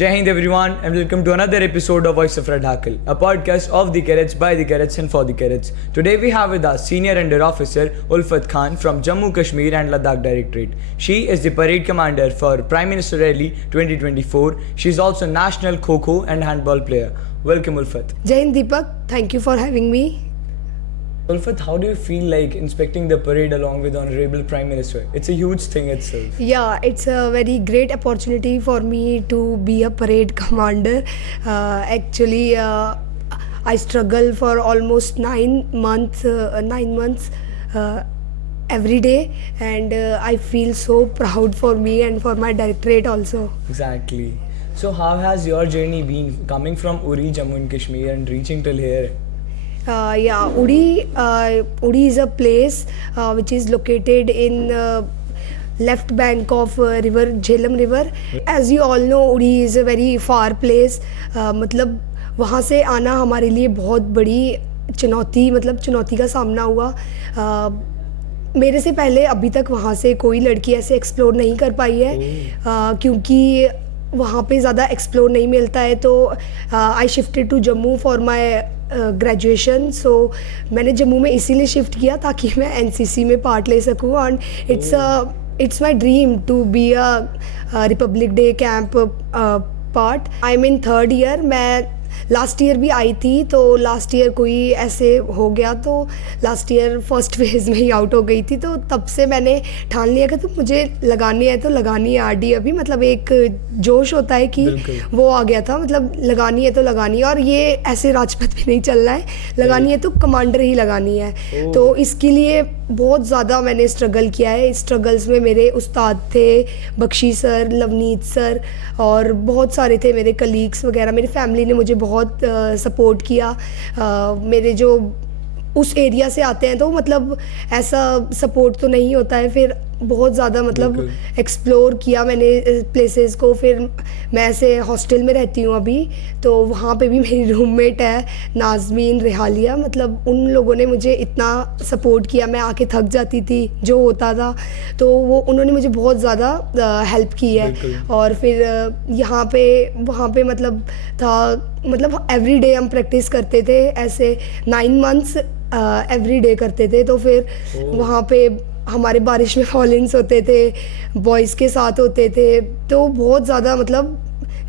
Jai Hind everyone and welcome to another episode of Voice of Red Hackle, a podcast of the cadets, by the cadets and for the cadets. Today we have with us Senior Under Officer Ulfat Khan from Jammu Kashmir and Ladakh Directorate. She is the Parade Commander for Prime Minister Rally 2024. She is also National Kho-Kho and Handball player. Welcome Ulfat. Jai Hind Deepak, thank you for having me. Ulfat, how do you feel like inspecting the parade along with Honorable Prime Minister? It's a huge thing itself. Yeah, it's a very great opportunity for me to be a parade commander. Actually, I struggle for almost 9 months every day, and I feel so proud for me and for my directorate also. Exactly. So how has your journey been coming from Uri, Jammu and Kashmir and reaching till here? Uri is a place which is located in left bank of river Jhelum river. As you all know, Uri is a very far place. मतलब वहाँ से आना हमारे लिए बहुत बड़ी चुनौती का सामना हुआ. मेरे से पहले अभी तक वहाँ से कोई लड़की ऐसे एक्सप्लोर नहीं कर पाई है, क्योंकि वहाँ पे ज़्यादा एक्सप्लोर नहीं मिलता है. तो I shifted to Jammu for my graduation. So मैंने जम्मू में इसीलिए शिफ्ट किया ताकि मैं एनसीसी में पार्ट ले सकूँ. And it's my dream to be a Republic Day camp part. I am in 3rd year. मैं लास्ट ईयर भी आई थी, तो लास्ट ईयर कोई ऐसे हो गया, तो लास्ट ईयर फर्स्ट फेज में ही आउट हो गई थी. तो तब से मैंने ठान लिया कि तो मुझे लगानी है तो लगानी है आरडी. अभी मतलब एक जोश होता है कि वो आ गया था, मतलब लगानी है तो लगानी है. और ये ऐसे राजपथ भी नहीं चलना है, लगानी है तो कमांडर ही लगानी है. तो इसके लिए बहुत ज़्यादा मैंने स्ट्रगल किया है. स्ट्रगल्स में मेरे उस्ताद थे, बख्शी सर, लवनीत सर, और बहुत सारे थे मेरे कलीग्स वगैरह. मेरी फैमिली ने मुझे बहुत सपोर्ट किया. मेरे जो उस एरिया से आते हैं तो मतलब ऐसा सपोर्ट तो नहीं होता है. फिर बहुत ज़्यादा मतलब एक्सप्लोर किया मैंने प्लेसेस को. फिर मैं ऐसे हॉस्टल में रहती हूँ अभी, तो वहाँ पे भी मेरी रूममेट है नाज़मीन, रेहालिया. मतलब उन लोगों ने मुझे इतना सपोर्ट किया. मैं आके थक जाती थी जो होता था, तो वो उन्होंने मुझे बहुत ज़्यादा हेल्प की है. और फिर यहाँ पे वहाँ पे मतलब था, मतलब एवरी डे हम प्रैक्टिस करते थे. ऐसे 9 मंथ्स एवरी डे करते थे. तो फिर वहाँ पे हमारे बारिश में फॉलिंग्स होते थे, बॉयज़ के साथ होते थे. तो बहुत ज़्यादा मतलब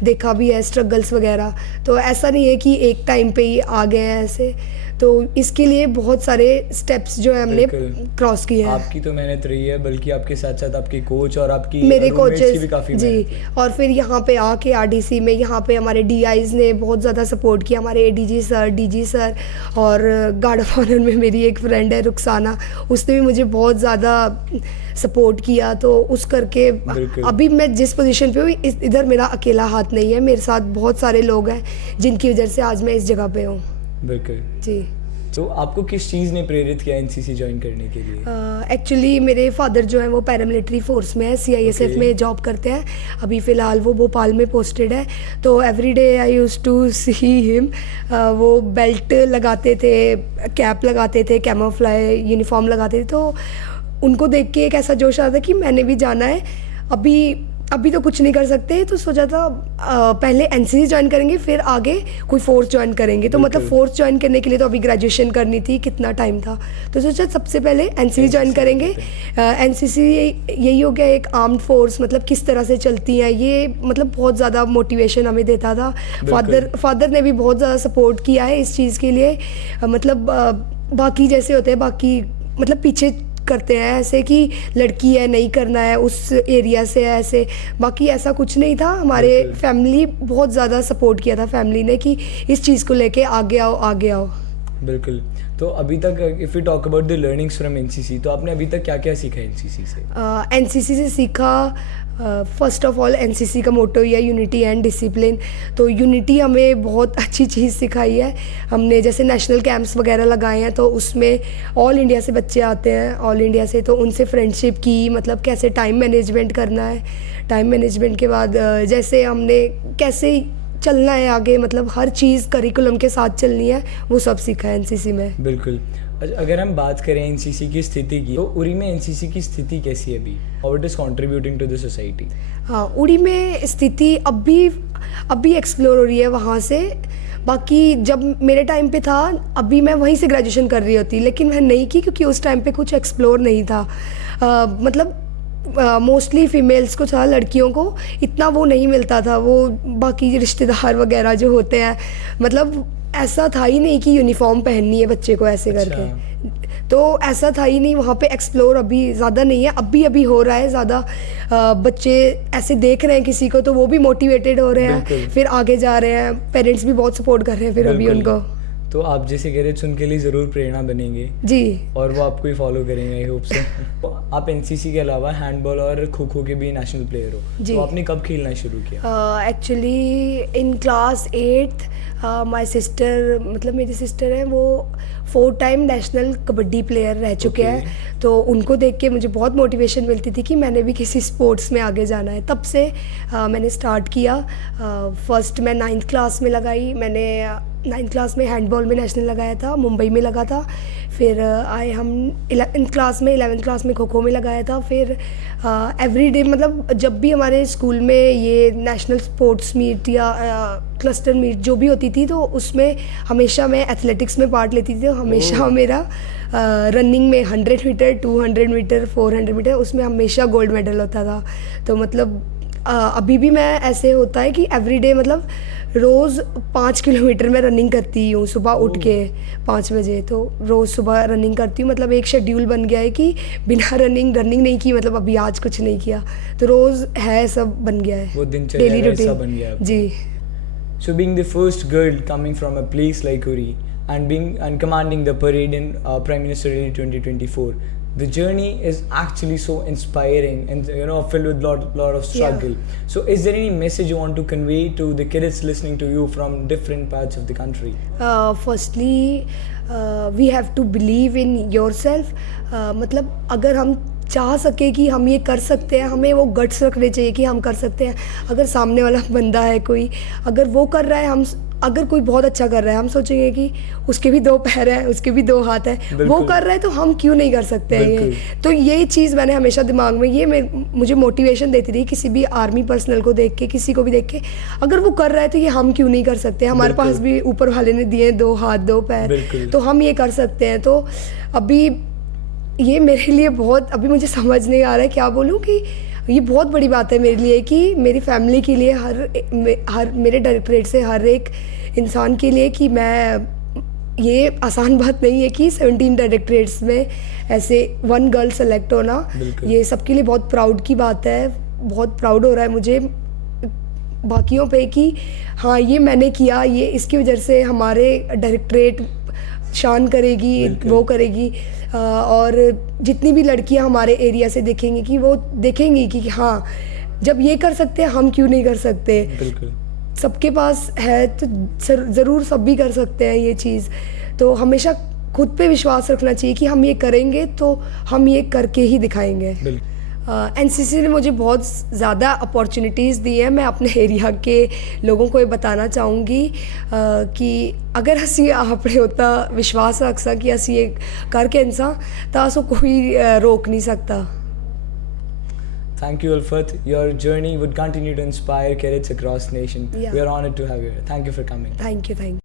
देखा भी है स्ट्रगल्स वगैरह. तो ऐसा नहीं है कि एक टाइम पे ही आ गए हैं ऐसे. तो इसके लिए बहुत सारे स्टेप्स जो है हमने क्रॉस किए हैं. आपकी तो मेहनत रही है, बल्कि आपके साथ साथ आपके कोच और आपकी मेरे कोचेस भी काफ़ी जी. और फिर यहाँ पे आके आरडीसी में यहाँ पे हमारे डीआईज ने बहुत ज़्यादा सपोर्ट किया. हमारे एडीजी सर, डीजी सर, और गार्ड ऑफ ऑनर में मेरी एक फ्रेंड है रुखसाना, उसने भी मुझे बहुत ज़्यादा सपोर्ट किया. तो उस करके अभी मैं जिस पोजीशन पे हूँ, इधर मेरा अकेला हाथ नहीं है, मेरे साथ बहुत सारे लोग हैं जिनकी वजह से आज मैं इस जगह पे हूँ. बिल्कुल जी. तो आपको किस चीज़ ने प्रेरित किया एनसीसी ज्वाइन करने के लिए? एक्चुअली मेरे फादर जो है वो पैरामिलिट्री फोर्स में है, सीआईएसएफ में जॉब करते हैं. अभी फ़िलहाल वो भोपाल में पोस्टेड है. तो every day I use to see him. वो बेल्ट लगाते थे, कैप लगाते थे, कैमोफ्लाई यूनिफॉर्म लगाते थे. तो उनको देख के एक ऐसा जोश आता था कि मैंने भी जाना है. अभी तो कुछ नहीं कर सकते, तो सोचा था पहले एनसीसी ज्वाइन करेंगे, फिर आगे कोई फोर्स ज्वाइन करेंगे. तो मतलब फोर्स ज्वाइन करने के लिए तो अभी ग्रेजुएशन करनी थी, कितना टाइम था, तो सोचा सबसे पहले एनसीसी ज्वाइन करेंगे. एनसीसी यही हो गया एक आर्म्ड फोर्स, मतलब किस तरह से चलती हैं ये, मतलब बहुत ज़्यादा मोटिवेशन हमें देता था. फादर ने भी बहुत ज़्यादा सपोर्ट किया है इस चीज़ के लिए. मतलब बाकी जैसे होते हैं, बाकी मतलब पीछे करते हैं ऐसे कि लड़की है, नहीं करना है, उस एरिया से है ऐसे. बाकी ऐसा कुछ नहीं था. हमारे फैमिली बहुत ज़्यादा सपोर्ट किया था, फैमिली ने, कि इस चीज़ को लेके आगे आओ. बिल्कुल. तो अभी तक if you talk about the learnings from NCC, तो आपने अभी तक क्या क्या सीखा एनसीसी से? एनसीसी से सीखा, फर्स्ट ऑफ ऑल एनसीसी का मोटो ही है यूनिटी एंड डिसिप्लिन. तो यूनिटी हमें बहुत अच्छी चीज़ सिखाई है. हमने जैसे नेशनल कैंप्स वगैरह लगाए हैं, तो उसमें ऑल इंडिया से बच्चे आते हैं, ऑल इंडिया से. तो उनसे फ्रेंडशिप की, मतलब कैसे टाइम मैनेजमेंट करना है. टाइम मैनेजमेंट के बाद जैसे हमने कैसे चलना है आगे, मतलब हर चीज़ करिकुलम के साथ चलनी है, वो सब सीखा है एनसीसी में. बिल्कुल. अगर हम बात करें एनसीसी की स्थिति की, तो उरी में एनसीसी की स्थिति कैसी है अभी? How it is contributing to the society? हाँ, उरी में स्थिति अब भी अभी एक्सप्लोर हो रही है वहाँ से। बाकी जब मेरे टाइम पे था, अभी मैं वहीं से ग्रेजुएशन कर रही होती, लेकिन मैं नहीं की क्योंकि उस टाइम पे कुछ एक्सप्लोर नहीं था। मतलब मोस्टली फीमेल्स को था, लड़कियों को इतना वो नहीं मिलता था, वो बाकी रिश्तेदार वगैरह जो होते हैं, मतलब ऐसा था ही नहीं कि यूनिफॉर्म पहननी है बच्चे को ऐसे करके, तो ऐसा था ही नहीं वहाँ पे। एक्सप्लोर अभी ज़्यादा नहीं है, अभी अभी हो रहा है ज़्यादा। बच्चे ऐसे देख रहे हैं किसी को तो वो भी मोटिवेटेड हो रहे हैं, फिर आगे जा रहे हैं, पेरेंट्स भी बहुत सपोर्ट कर रहे हैं फिर अभी उनको। तो आप जैसे कह रहे थे उनके लिए ज़रूर प्रेरणा बनेंगे जी, और वो आपको ही फॉलो करेंगे, आई होप सो। आप एनसीसी के अलावा हैंडबॉल और खो खो के भी नेशनल प्लेयर हो, जी। तो आपने कब खेलना शुरू किया? Actually in class 8th my sister, मतलब मेरी सिस्टर है, वो 4 टाइम नेशनल कबड्डी प्लेयर रह चुके हैं, तो उनको देख के मुझे बहुत मोटिवेशन मिलती थी कि मैंने भी किसी स्पोर्ट्स में आगे जाना है। तब से मैंने स्टार्ट किया। फर्स्ट मैं 9th क्लास में लगाई, मैंने 9th क्लास में हैंडबॉल में नेशनल लगाया था, मुंबई में लगा था। फिर आए हम 11th क्लास में, 11th क्लास में खो खो में लगाया था। फिर एवरी डे, मतलब जब भी हमारे स्कूल में ये नेशनल स्पोर्ट्स मीट या क्लस्टर मीट जो भी होती थी, तो उसमें हमेशा मैं एथलेटिक्स में पार्ट लेती थी। तो हमेशा मेरा रनिंग में 100 मीटर, 200 मीटर, 400 मीटर, उसमें हमेशा गोल्ड मेडल होता था। तो मतलब अभी भी मैं ऐसे होता है कि एवरीडे, मतलब रोज़ 5 किलोमीटर में रनिंग करती हूँ सुबह उठ के 5 बजे। तो रोज़ सुबह रनिंग करती हूँ, मतलब एक शेड्यूल बन गया है कि बिना रनिंग नहीं की, मतलब अभी आज कुछ नहीं किया, तो रोज़ है, सब बन गया है, वो दिनचर्या डेली ऐसा बन गया है जी। So being the first girl coming from a place like Uri and commanding the parade in Prime Minister Rally 2024, the journey is actually so inspiring and filled with lot of struggle. So is there any message you want to convey to the kids listening to you from different parts of the country? Firstly, we have to believe in yourself. मतलब अगर हम चाह सके कि हम ये कर सकते हैं, हमें वो गट्स रखने चाहिए कि हम कर सकते हैं। अगर सामने वाला बंदा है कोई, अगर वो कर रहा है, हम अगर कोई बहुत अच्छा कर रहा है, हम सोचेंगे कि उसके भी 2 पैर हैं, उसके भी 2 हाथ हैं, वो कर रहा है तो हम क्यों नहीं कर सकते हैं ये। तो ये चीज़ मैंने हमेशा दिमाग में, ये मुझे मोटिवेशन देती थी किसी भी आर्मी पर्सनल को देख के, किसी को भी देख के, अगर वो कर रहा है तो ये हम क्यों नहीं कर सकते। हमारे पास भी ऊपर वाले ने दिए 2 हाथ 2 पैर, तो हम ये कर सकते हैं। तो अभी ये मेरे लिए बहुत, अभी मुझे समझ नहीं आ रहा है क्या बोलूँ, कि ये बहुत बड़ी बात है मेरे लिए कि मेरी फैमिली के लिए, हर मेरे डायरेक्टरेट से हर एक इंसान के लिए, कि मैं, ये आसान बात नहीं है कि 17 डायरेक्टरेट्स में ऐसे 1 गर्ल सेलेक्ट होना, ये सबके लिए बहुत प्राउड की बात है। बहुत प्राउड हो रहा है मुझे बाकियों पे कि हाँ, ये मैंने किया, ये इसकी वजह से हमारे डायरेक्टरेट शान करेगी, वो करेगी। और जितनी भी लड़कियां हमारे एरिया से देखेंगी कि वो देखेंगी कि हाँ, जब ये कर सकते हैं हम क्यों नहीं कर सकते। बिल्कुल, सबके पास है तो ज़रूर सब भी कर सकते हैं ये चीज़। तो हमेशा खुद पे विश्वास रखना चाहिए कि हम ये करेंगे तो हम ये करके ही दिखाएंगे। एनसीसी ने मुझे बहुत ज़्यादा अपॉर्चुनिटीज़ दी है। मैं अपने एरिया के लोगों को ये बताना चाहूँगी कि अगर असी अपने उत्ता विश्वास रख सा कि असी ये करके इंसान, तो असो कोई रोक नहीं सकता। Thank you, Ulfat. Your journey would continue to inspire cadets across the nation. Yeah. We are honored to have you here. Thank you for coming. Thank you.